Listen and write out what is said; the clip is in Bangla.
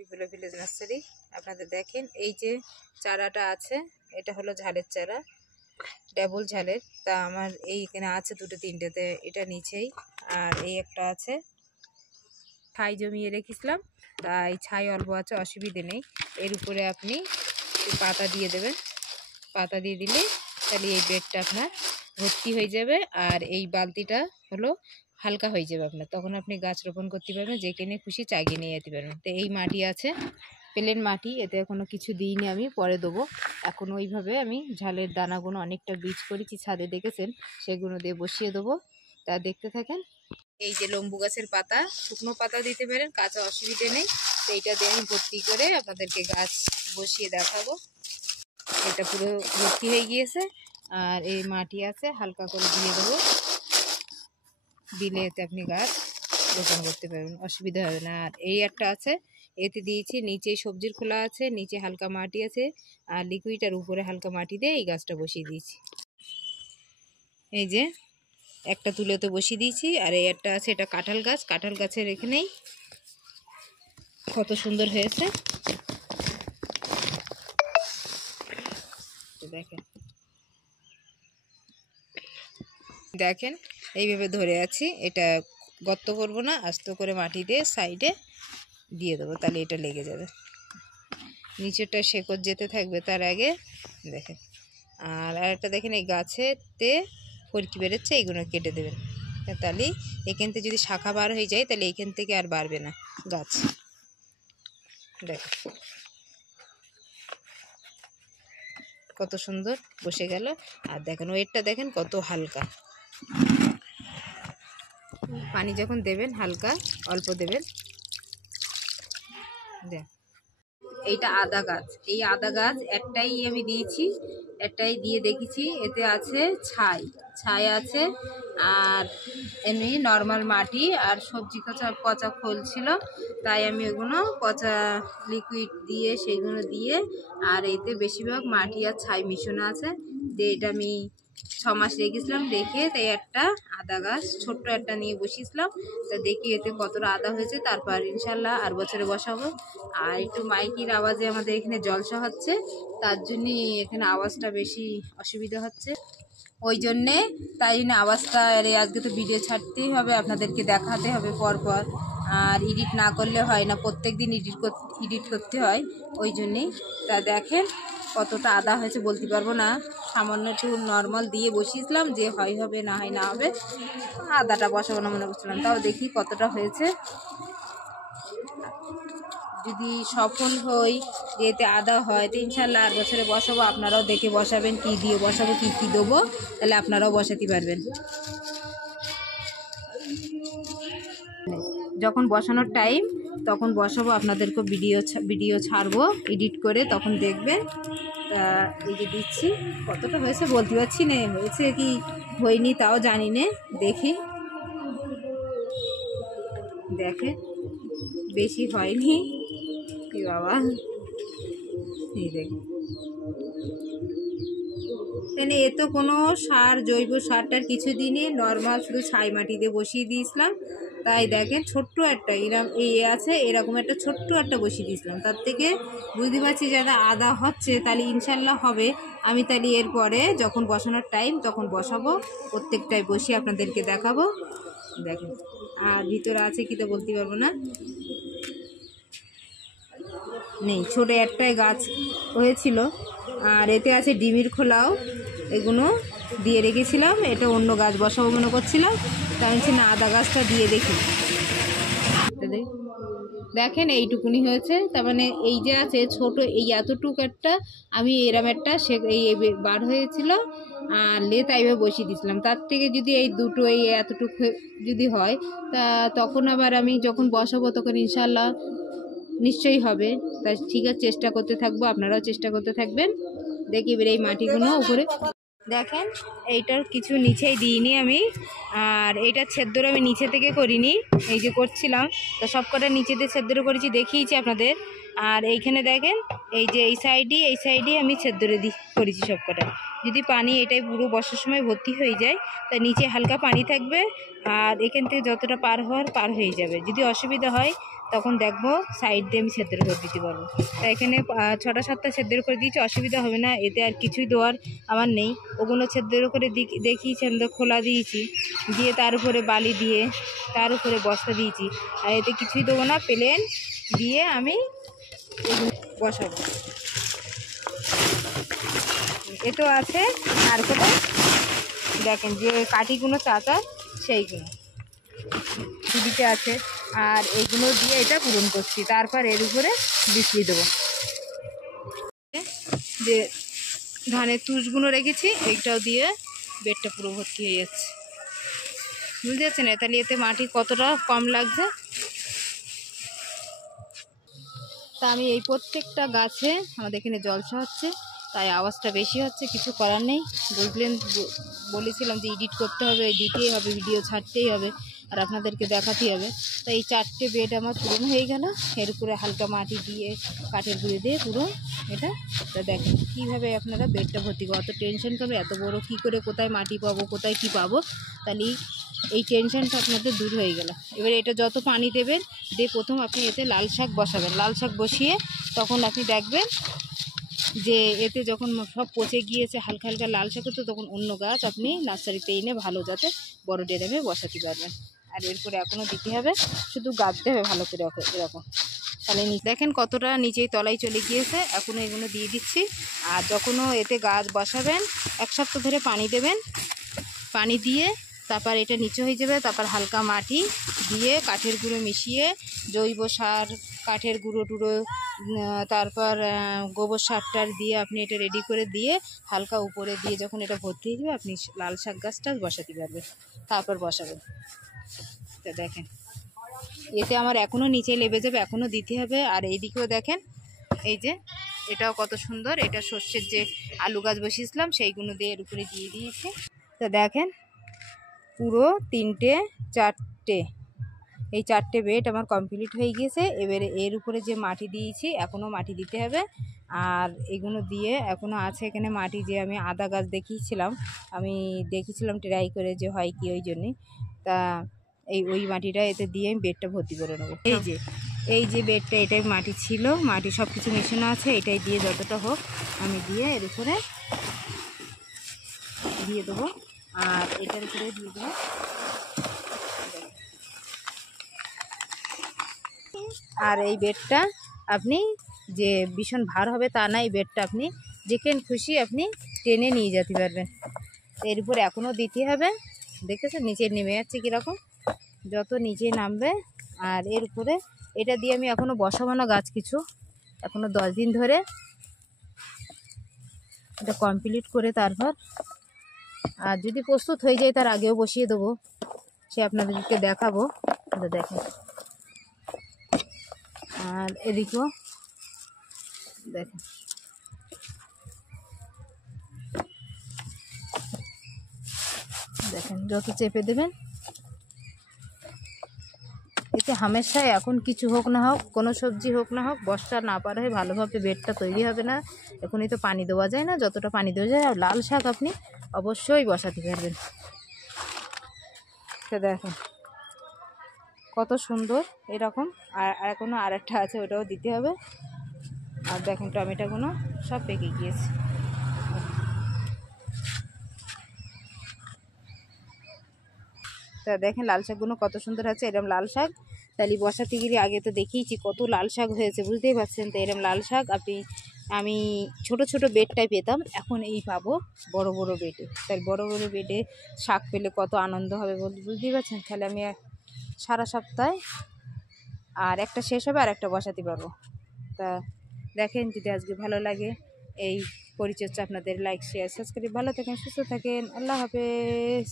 বিপুলা ভিলেজ নার্সারি। আপনাদের দেখেন এই যে চারাটা আছে, এটা হলো ঝালের চারা, ডাবল ঝালের। তা আমার এইখানে আছে দুটো তিনটেতে, এটা নিচেই। আর এই একটা আছে, ছাই জমিয়ে রেখেছিলাম, তাই ছাই অল্প আছে, অসুবিধে নেই। এর উপরে আপনি পাতা দিয়ে দেবেন, পাতা দিয়ে দিলে তাহলে এই বেডটা আপনার ভর্তি হয়ে যাবে। আর এই বালতিটা হলো হালকা হয়ে যাবে আপনার, তখন আপনি গাছ রোপণ করতে পারবেন, যেখানে খুশি চাগিয়ে নিয়ে যেতে পারবেন। তো এই মাটি আছে, প্লেন মাটি, এতে এখনও কিছু দিইনি, আমি পরে দেবো। এখন ওইভাবে আমি ঝালের দানাগুলো অনেকটা বীজ করেছি ছাদে, দেখেছেন, সেগুলো দিয়ে বসিয়ে দেবো। তা দেখতে থাকেন। এই যে লম্বু গাছের পাতা, শুকনো পাতা দিতে পারেন, কাঁচা অসুবিধে নেই। তো এইটা দিয়ে আমি ভর্তি করে আপনাদেরকে গাছ বসিয়ে দেখাবো। এটা পুরো ভর্তি হয়ে গিয়েছে। আর এই মাটি আছে, হালকা করে দিয়ে দেবো, দিলে এতে আপনি গাছ রোপণ করতে পারবেন, অসুবিধা হবে না। আর এই একটা আছে, এতে দিয়েছি, নিচে সবজির খোলা আছে, নিচে হালকা মাটি আছে, আর লিকুইড, আর উপরে হালকা মাটি দিয়ে এই গাছটা বসিয়ে দিয়েছি। এই যে একটা তুলেতে বসিয়ে দিয়েছি। আর এই একটা আছে, এটা কাঁঠাল গাছ, কাঁঠাল গাছের এখানেই কত সুন্দর হয়েছে দেখেন, দেখেন এইভাবে ধরে আছি। এটা গর্ত করব না, আস্ত করে মাটি দিয়ে সাইডে দিয়ে দেবো, তাহলে এটা লেগে যাবে, নিচেরটা শেকড় যেতে থাকবে তার আগে। দেখেন, আর একটা দেখেন, এই গাছেতে ফড়কি বেরোচ্ছে, এইগুলো কেটে দেবেন, তাহলে এখান থেকে যদি শাখা বার হয়ে যায় তাহলে এখান থেকে আর বাড়বে না গাছ। দেখেন কত সুন্দর বসে গেল। আর দেখেন ওয়েটটা দেখেন কত হালকা। পানি যখন দেবেন হালকা অল্প দেবেন। দেখ, এইটা আদা গাছ, এই আদা গাছ একটাই আমি দিয়েছি, একটাই দিয়ে দেখেছি, এতে আছে ছাই, ছাই আছে, আর এমনি নর্মাল মাটি, আর সবজি পচা খোল ছিল, তাই আমি ওগুলো পচা লিকুইড দিয়ে সেইগুলো দিয়ে, আর এতে বেশিরভাগ মাটি আর ছাই মিশানো আছে, দিয়ে এটা আমি 6 মাস রেখেছিলাম, রেখে তাই একটা আদা গাছ ছোট্ট একটা নিয়ে বসিয়েছিলাম। তো দেখি এতে কতটা আদা হয়েছে, তারপর ইনশাল্লাহ আর বছরে বসাবো। আর একটু মাইকির আওয়াজে আমাদের এখানে জলসা হচ্ছে, তার জন্যে এখানে আওয়াজটা বেশি অসুবিধা হচ্ছে, ওই জন্যে, তাই জন্য আওয়াজটা। আজকে তো ভিডিও ছাড়তেই হবে, আপনাদেরকে দেখাতে হবে পরপর, আর এডিট না করলে হয় না, প্রত্যেক দিন এডিট করতে হয়, ওই জন্যেই। তা দেখেন কতটা আদা হয়েছে বলতে পারবো না, সামান্য একটু নর্মাল দিয়ে বসিয়েছিলাম, যে হয় হবে, না হয় না হবে, আদাটা বসাবো না মনে করছিলাম, তাও দেখি কতটা হয়েছে। যদি সফল হই, এতে আদা হয়, তো ইনশাল্লাহ আর বছরে বসাবো, আপনারাও দেখে বসাবেন, কি দিয়ে বসাবো, কি কি দেবো, তাহলে আপনারাও বসাতে পারবেন। যখন বসানোর টাইম তখন বসাবো, আপনাদেরকে ভিডিও ছাড়বো এডিট করে, তখন দেখবেন। তা এই যে দিচ্ছি, কতটা হয়েছে বলতে পারছি না, হয়েছে কি হয়নি তাও জানি না, দেখি। দেখে বেশি হয়নি কি বাবা, এই দেখুন, এখানে এ তো কোনো সার, জৈব সারটার কিছু দিনই, নর্মাল শুধু ছাই মাটি দিয়ে বসিয়ে দিয়েছিলাম। তাই দেখেন ছোট্ট একটা এরকম আছে, এরকম একটা ছোট্ট একটা বসিয়ে দিয়েছিলাম, তার থেকে বুঝতে পারছি যারা আদা হচ্ছে, তাহলে ইনশাল্লাহ হবে। আমি তাহলে এরপরে যখন বসানোর টাইম তখন বসাবো, প্রত্যেকটাই বসিয়ে আপনাদেরকে দেখাবো। দেখেন, আর ভিতরে আছে কি তো বলতে পারবো না, নেই, ছোট একটাই গাছ হয়েছিল। আর এতে আছে ডিমির খোলাও, এগুলো দিয়ে রেখেছিলাম, এটা অন্য গাছ বসাবো মনে করছিলাম, তাই না আদা গাছটা দিয়ে দেখি। দেখেন এইটুকুনি হয়েছে, তার মানে এই যে আছে ছোট, এই এতটুকু একটা আমি এরম একটা এই বার হয়েছিল, আর লেতা এইভাবে বসিয়ে দিয়েছিলাম, তার থেকে যদি এই দুটো এই এতটুকু যদি হয়, তা তখন আবার আমি যখন বসাবো তখন ইনশাল্লাহ নিশ্চয়ই হবে। তাই ঠিক আছে, চেষ্টা করতে থাকবো, আপনারাও চেষ্টা করতে থাকবেন। দেখি এবার এই মাটিগুলো উপরে দেখেন, এইটার কিছু নিচেই দিইনি আমি, আর এইটার ছেদ্র আমি নিচে থেকে করিনি, এই যে করছিলাম, তো সব কটা নিচেতে ছেদ্র করেছি, দেখিয়েছি আপনাদের। আর এইখানে দেখেন, এই যে এই সাইডে আমি ছেদ্র করেছি সব কটা। যদি পানি এটাই পুরো বর্ষার সময় ভর্তি হয়ে যায়, তা নিচে হালকা পানি থাকবে, আর এখান থেকে যতটা পার হওয়ার পার হয়ে যাবে। যদি অসুবিধা হয় তখন দেখবো সাইড দিয়ে আমি সেদ্ধ করে দিতে পারবো। তাই এখানে 6টা 7টা সেদ্ধ করে দিয়েছি, অসুবিধা হবে না, এতে আর কিছুই দেওয়ার আমার নেই। ওগুলো সেদ্ধ করে দেখিয়েছি, আমি খোলা দিয়েছি, দিয়ে তার উপরে বালি দিয়ে তার উপরে বস্তা দিয়েছি। আর এতে কিছুই দেবো না, প্লেন দিয়ে আমি এগুলো বসাবো। এতেও আছে আর কোনো দেখেন যে কাঠিগুলো চাচা সেইগুলো দিতে আছে, আর এগুলো দিয়ে এটা পূরণ করছি। তারপর এর উপরে বিছড়ি দেবো। যে ধানের তুষগুলো রেখেছি এইটাও দিয়ে বেডটা পুরো ভর্তি হয়ে যাচ্ছে, বুঝতে পারছেন? তাহলে এতে মাটি কতটা কম লাগছে। তা আমি এই প্রত্যেকটা গাছে আমাদের এখানে জলসা হচ্ছে, তাই আওয়াজটা বেশি হচ্ছে, কিছু করার নেই। বুঝলেন, বলেছিলাম যে এডিট করতে হবে, দিতেই হবে, ভিডিও ছাড়তেই হবে, আর আপনাদেরকে দেখাতেই হবে। তো এই 4টে বেড আমার পূরণ হয়ে গেল। এর উপরে হালকা মাটি দিয়ে কাঠের গুঁড়ো দিয়ে পুরো এটা। তা দেখেন কীভাবে আপনারা বেডটা ভর্তি করো, অত টেনশন করবে এত বড় কী করে, কোথায় মাটি পাবো, কোথায় কি পাবো, তাহলে এই টেনশনটা আপনাদের দূর হয়ে গেল। এবার এটা যত পানি দেবেন দিয়ে প্রথম আপনি এতে লাল শাক বসাবেন। লাল শাক বসিয়ে তখন আপনি দেখবেন যে এতে যখন সব পচে গিয়েছে, হালকা হালকা লাল শাক হতো, তখন অন্য গাছ আপনি নার্সারিতে এনে ভালো যাতে বড় ড্রামে বসাতে পারবেন। আর এরপরে এখনও দিতে হবে, শুধু গাঁথতে হবে ভালো করে এরকম। তাহলে দেখেন কতটা নিচেই তলায় চলে গিয়েছে। এখনও এগুলো দিয়ে দিচ্ছি। আর যখনও এতে গাছ বসাবেন 1 সপ্তাহ ধরে পানি দেবেন, পানি দিয়ে তারপর এটা নিচে হয়ে যাবে। তারপর হালকা মাটি দিয়ে কাঠের গুঁড়ো মিশিয়ে, জৈব সার, কাঠের গুঁড়ো টুড়ো, তারপর গোবর সারটার দিয়ে আপনি এটা রেডি করে দিয়ে হালকা উপরে দিয়ে যখন এটা ভর্তি হয়ে যাবে, আপনি লাল শাক গাছটা বসাতে পারবেন। তারপর বসাবেন। তো দেখেন এতে আমার এখনও নিচে লেবে যাবে, এখনও দিতে হবে। আর এইদিকেও দেখেন, এই যে এটাও কত সুন্দর, এটা সর্ষের যে আলু গাছ বসিয়েছিলাম সেইগুলো দিয়ে এর উপরে দিয়ে দিয়েছি। তো দেখেন পুরো 3টে 4টে এই 4টে বেড আমার কমপ্লিট হয়ে গিয়েছে। এবারে এর উপরে যে মাটি দিয়েছি এখনও মাটি দিতে হবে। আর এগুলো দিয়ে এখনও আছে এখানে মাটি, যে আমি আদা গাছ দেখিয়েছিলাম, আমি দেখেছিলাম ট্রাই করে যে হয় কি, ওই জন্যে। তা ওই মাটিটা এতে দিয়ে আমি বেডটা ভর্তি করে নেবো। এই যে বেডটা, এটাই মাটি ছিল, মাটি সব কিছু মেশানো আছে, এটাই দিয়ে যতটা হোক আমি দিয়ে এর উপরে দিয়ে দেবো। আর এটার উপরে দিয়ে দেবো। আর এই বেডটা আপনি যে ভীষণ ভার হবে তা না, এই বেডটা আপনি যেখানে খুশি আপনি টেনে নিয়ে যেতে পারবেন। এর উপর এখনও দিতে হবে, দেখেছেন নিচে নেমে যাচ্ছে কীরকম, যত নিচে নামবে। আর এর উপরে এটা দিয়ে আমি এখনও বসাবো না গাছ কিছু, এখনও 10 দিন ধরে এটা কমপ্লিট করে তারপর, আর যদি প্রস্তুত হয়ে যায় তার আগেও বসিয়ে দেবো, সে আপনাদেরকে দেখাবো। দেখেন আর এদিকেও দেখেন, দেখেন যত চেপে দেবেন এতে হামেশাই, এখন কিছু হোক না হোক, কোনো সবজি হোক না হোক, বর্ষা না পার হয়ে ভালোভাবে বেডটা তৈরি হবে না। এখনই তো পানি দেওয়া যায় না, যতটা পানি দেওয়া যায়। আর লাল শাক আপনি অবশ্যই বসাতে পারবেন। তো দেখেন কত সুন্দর এরকম। আর এখনও আরেকটা আছে, ওটাও দিতে হবে। আর দেখেন টমেটোগুলো সব পেকে গিয়েছে। তা দেখেন লাল শাকগুলো কত সুন্দর আছে। এরকম লাল শাক তাহলে বসাতে গিয়ে আগে তো দেখিয়েছি কত লাল শাক হয়েছে, বুঝতেই পারছেন। তো এরকম লাল শাক আমি ছোট ছোট বেডটাই পেতাম, এখন এই পাবো বড় বড় বেডে। তাই বড় বড় বেডে শাক পেলে কত আনন্দ হবে বুঝতেই পারছেন। তাহলে আমি সারা সপ্তাহে আর একটা শেষ হবে, আর একটা বসাতে পারবো। তা দেখেন, যদি আজকে ভালো লাগে এই পরিচর্যা আপনাদের, লাইক শেয়ার সাবস্ক্রাইব, ভালো থাকেন, সুস্থ থাকেন, আল্লাহ হাফেজ।